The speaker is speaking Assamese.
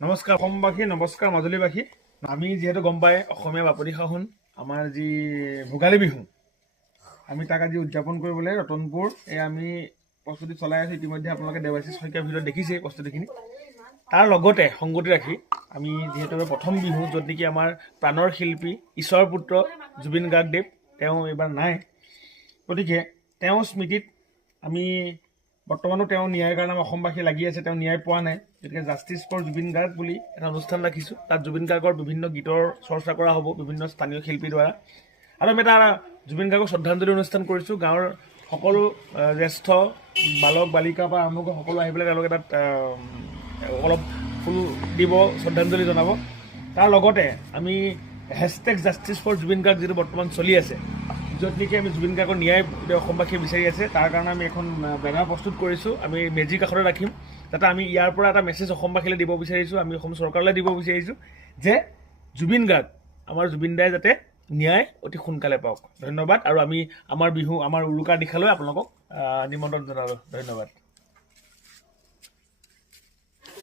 নমস্কাৰ অসমবাসী, নমস্কাৰ মাজুলীবাসী। আমি যিহেতু গম পায় অসমীয়া বাপতি সাহোন আমাৰ যি ভোগালী বিহু, আমি তাক আজি উদযাপন কৰিবলৈ ৰতনপুৰ আমি প্ৰস্তুতি চলাই আছোঁ। ইতিমধ্যে আপোনালোকে দেৱাশীষ শইকীয়াৰ ভিডিঅ'ত দেখিছেই প্ৰস্তুতিখিনি। তাৰ লগতে সংগতি ৰাখি আমি যিহেতু প্ৰথম বিহু, য'ত নেকি আমাৰ প্ৰাণৰ শিল্পী ঈশ্বৰৰ পুত্ৰ জুবিন গাৰ্গদেৱ তেওঁ এইবাৰ নাই, গতিকে তেওঁৰ স্মৃতিত আমি বৰ্তমানো তেওঁ ন্যায়ৰ কাৰণে অসমবাসী লাগি আছে, তেওঁ ন্যায় পোৱা নাই। গতিকে জাষ্টিছ ফৰ জুবিন গাৰ্গ বুলি এটা অনুষ্ঠান ৰাখিছোঁ। তাত জুবিন গাৰ্গৰ বিভিন্ন গীতৰ চৰ্চা কৰা হ'ব বিভিন্ন স্থানীয় শিল্পীৰ দ্বাৰা। আৰু আমি এটা জুবিন গাৰ্গক শ্ৰদ্ধাঞ্জলি অনুষ্ঠান কৰিছোঁ। গাঁৱৰ সকলো জ্যেষ্ঠ বালক বালিকাৰ পৰা আৰম্ভ কৰি সকলো আহি পেলাই তেওঁলোকে তাত অলপ ফুল দিব, শ্ৰদ্ধাঞ্জলি জনাব। তাৰ লগতে আমি hashtag justice for Zubeen Garg যিটো বৰ্তমান চলি আছে, য'ত নেকি আমি জুবিন গাৰ্গৰ ন্যায় অসমবাসীয়ে বিচাৰি আছে, তাৰ কাৰণে আমি এখন বেনাৰ প্ৰস্তুত কৰিছোঁ। আমি মেজিৰ কাষতে ৰাখিম, যাতে আমি ইয়াৰ পৰা এটা মেছেজ অসমবাসীলৈ দিব বিচাৰিছোঁ, আমি অসম চৰকাৰলৈ দিব বিচাৰিছোঁ যে জুবিন গাৰ্গ, আমাৰ জুবিন দাই যাতে ন্যায় অতি সোনকালে পাওক। ধন্যবাদ। আৰু আমি আমাৰ বিহু, আমাৰ উৰুকাৰ নিশালৈ আপোনালোকক নিমন্ত্ৰণ জনালোঁ। ধন্যবাদ।